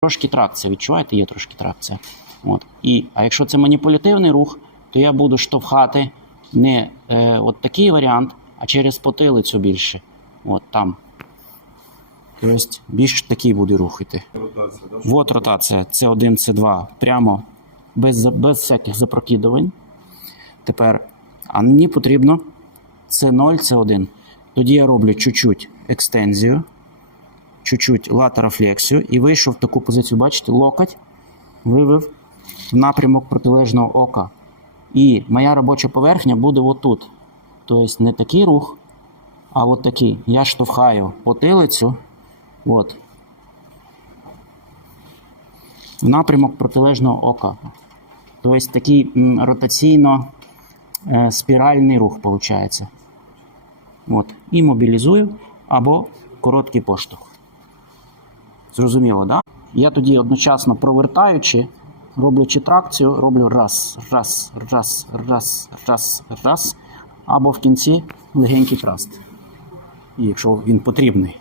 трошки тракція. Відчуваєте, є трошки тракція. От. І, а якщо це маніпулятивний рух, то я буду штовхати не е, от такий варіант, а через потилицю більше. От там. Тобто більш такий буде рух іти. Ротація, да? Вот ротація. Це 1 це 2 Прямо без, без всяких запрокидувань. Тепер, а мені потрібно це 0 це 1 Тоді я роблю чуть-чуть екстензію, чуть-чуть латерофлексію і вийшов в таку позицію. Бачите, локоть вивив в напрямок протилежного ока. І моя робоча поверхня буде отут. Тобто не такий рух, а от такий. Я штовхаю потилицю. От, в напрямок протилежного ока. Тобто такий ротаційно е, спіральний рух виходить. От. І мобілізую або короткий поштовх. Зрозуміло? Да? Я тоді одночасно провертаючи, роблячи тракцію, роблю раз, раз, раз, раз, раз, раз, або в кінці легенький траст. І якщо він потрібний.